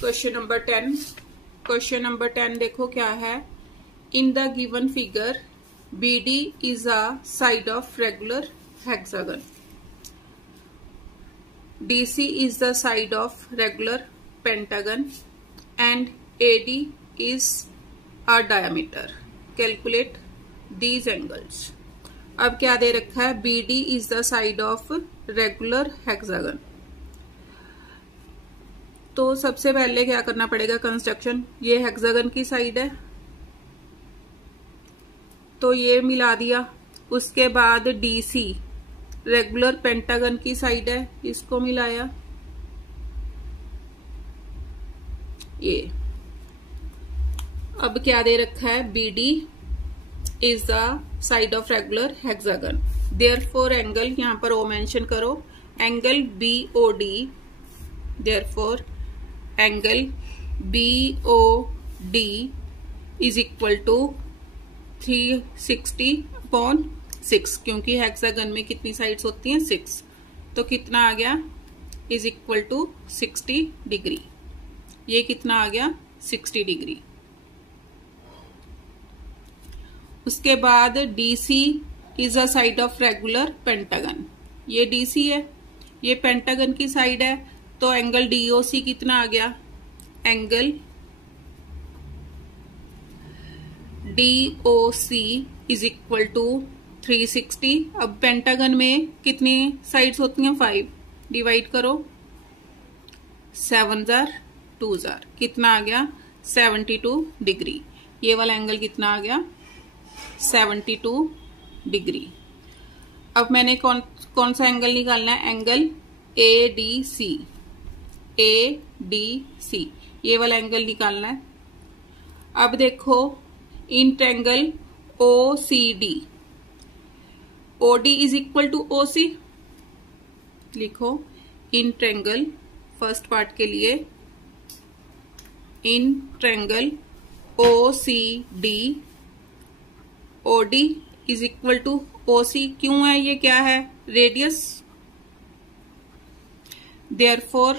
Question number 10। Question number 10 देखो क्या है। In the given figure BD is a side of regular hexagon. DC is the side of regular pentagon and AD is a diameter. Calculate these angles. अब क्या दे रखा है, BD is the side of regular hexagon. तो सबसे पहले क्या करना पड़ेगा, कंस्ट्रक्शन। ये हेक्सागन की साइड है तो ये मिला दिया। उसके बाद DC रेगुलर पेंटागन की साइड है, इसको मिलाया। ये अब क्या दे रखा है, BD is the side of regular hexagon. Therefore angle, यहां पर ओ मेंशन करो, angle BOD, therefore angle BOD is equal to 360/6, क्योंकि हेक्सागन में कितनी साइड्स होती हैं, 6। तो कितना आ गया, इज इक्वल टू 60 डिग्री। ये कितना आ गया, 60 डिग्री। उसके बाद DC is a side of regular pentagon. ये DC है, ये पेंटागन की साइड है, तो एंगल DOC कितना आ गया, angle DOC is equal to 360। अब पेंटागन में कितनी साइड्स होती हैं, 5। डिवाइड करो, 7 जार 2 जार, कितना आ गया, 72 डिग्री। ये वाला एंगल कितना आ गया, 72 डिग्री। अब मैंने कौन सा एंगल निकालना है, एंगल ADC। ADC ये वाला एंगल निकालना है। अब देखो, in triangle OCD, OD is equal to OC। लिखो, इन ट्रायंगल, फर्स्ट पार्ट के लिए, in triangle OCD OD is equal to OC। क्यों है, ये क्या है, रेडियस। देयरफॉर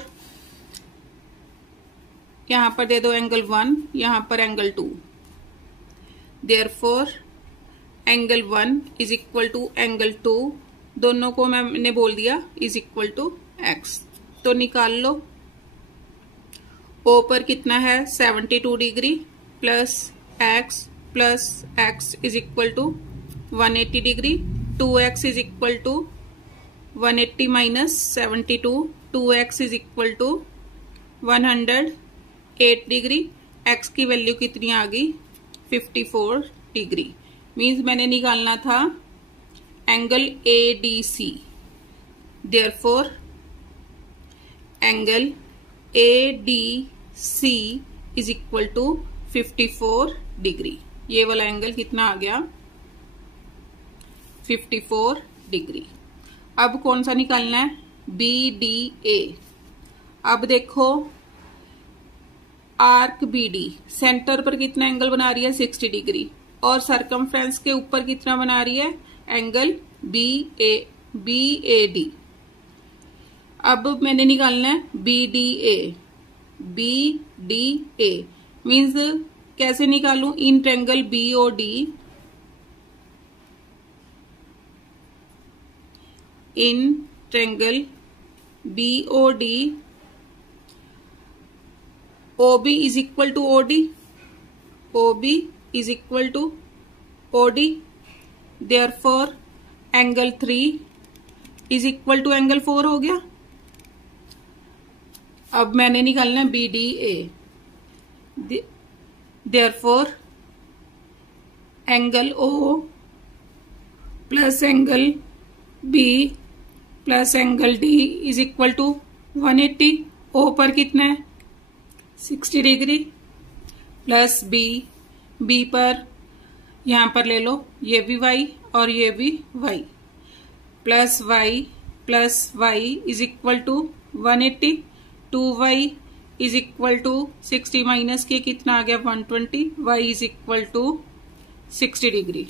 यहां पर दे दो एंगल 1, यहां पर angle 2। Therefore angle 1 is equal to angle 2, दोनों को मैंने बोल दिया इज इक्वल टू x। तो निकाल लो, O पर कितना है, 72 degree plus x is equal to 180 degree. 2x is equal to 180 minus 72, 2x is equal to 108 degree. x की वैल्यू कितनी आ गई, 54 डिग्री। मीन्स मैंने निकालना था angle ADC। Therefore angle ADC is equal to 54 degree. ये वाला एंगल कितना आ गया, 54 डिग्री। अब कौन सा निकालना है, BDA। अब देखो, आर्क BD सेंटर पर कितना एंगल बना रही है, 60 डिग्री, और सरकमफ्रेंस के ऊपर कितना बना रही है, एंगल BAD। अब मैंने निकालना है BDA। BDA मीन्स कैसे निकालूं, in triangle BOD, in triangle BOD OB is equal to OD, OB is equal to OD। Therefore angle 3 is equal to angle 4 हो गया। अब मैंने निकालना है BDA। Therefore angle O plus angle B plus angle D is equal to 180। O पर कितना है, 60 degree, plus B पर यहां पर ले लो, ये भी Y और ये भी Y, plus Y is equal to 180। 2Y is equal to 60 minus के कितना आ गया, 120। Y is equal to 60 degree.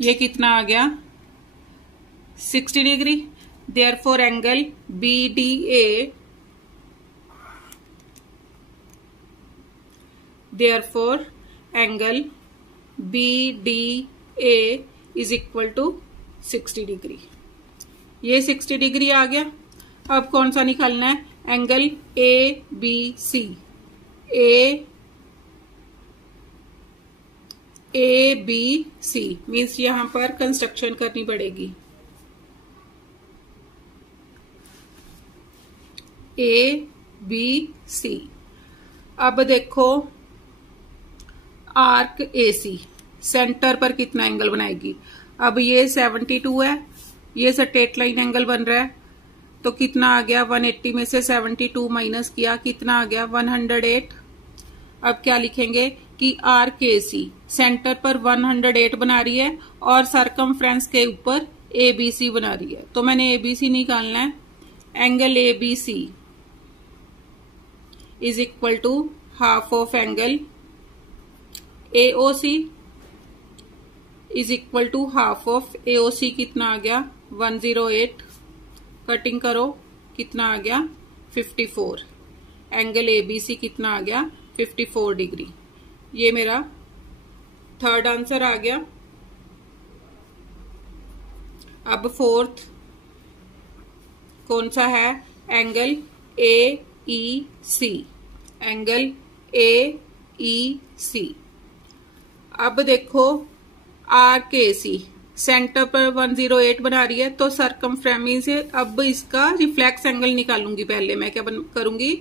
ये कितना आ गया, 60 degree. Therefore angle BDA therefore angle BDA is equal to 60 degree. ये 60 डिग्री आ गया। अब कौन सा निकालना है? Angle ABC। ABC मीन्स यहां पर कंस्ट्रक्शन करनी पड़ेगी। ABC। अब देखो आर्क AC सेंटर पर कितना एंगल बनाएगी? अब ये 72 है, ये स्ट्रेट लाइन एंगल बन रहा है, तो कितना आ गया? 180 में से 72 माइनस किया, कितना आ गया? 108। अब क्या लिखेंगे कि आर्क AC सेंटर पर 108 बना रही है और सरकमफ्रेंस के ऊपर ABC बना रही है, तो मैंने ABC निकालना है। Angle ABC is equal to half of angle AOC is equal to half of AOC। कितना आ गया? 108। कटिंग करो, कितना आ गया? 54। एंगल ABC कितना आ गया? 54 डिग्री। ये मेरा थर्ड आंसर आ गया। अब फोर्थ कौन सा है? Angle AEC। Angle AEC। अब देखो आर्क AC सेंटर पर 108 बना रही है, तो सरकमफ्रेंस से अब इसका रिफ्लेक्स एंगल निकालूंगी। पहले मैं क्या करूंगी?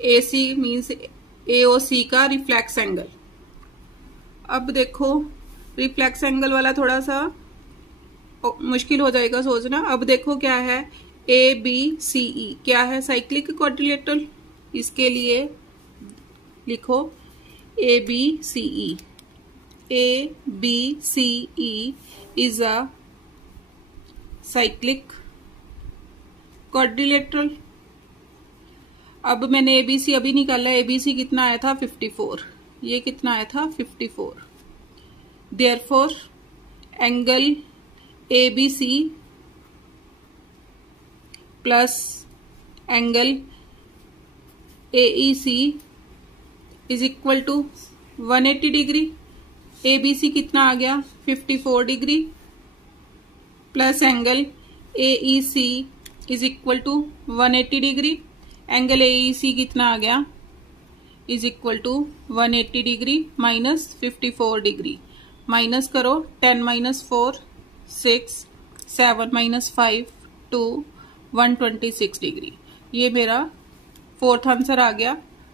AC मीन्स AOC का रिफ्लेक्स एंगल। अब देखो रिफ्लेक्स एंगल वाला थोड़ा सा मुश्किल हो जाएगा सोचना। अब देखो क्या है? ABCE क्या है? Cyclic quadrilateral. इसके लिए लिखो ABCE। ABCE is a cyclic quadrilateral। अब मैंने ABC अभी निकाला। ABC कितना आया था? 54। ये कितना आया था? 54। Therefore angle ABC plus angle AEC is equal to 180 degree. ABC कितना आ गया? 54 degree plus angle AEC is equal to 180 degree. Angle AEC कितना आ गया? Is equal to 180 degree minus 54 degree. Minus करो, 10 माइनस 4 6, 7 माइनस 5 2, 126 डिग्री। ये मेरा fourth answer आ गया।